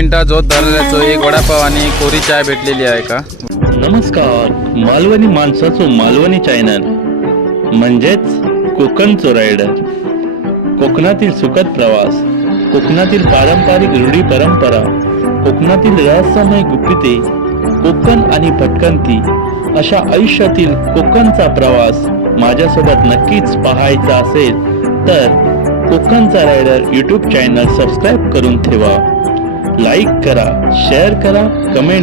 मिनिटात झोत धरल्याचो एक वडापाव आणि कोरी चाय भेटलेली आहे का। नमस्कार, मालवणी माणसाचं मालवणी चॅनल म्हणजेच कोकणचो रायडर। कोकणातील सुखद प्रवास, कोकणातील पारंपरिक रूढी परंपरा, कोकणातील रहस्यमय गुपिते, कोकण आणि भटकंती अशा आयुष्यातील कोकणचा प्रवास माझ्यासोबत नक्कीच पाहायचा असेल तर कोकणचा रायडर यूट्यूब चॅनल सबस्क्राईब करून ठेवा। लाईक करा, शेअर करा, कमेंट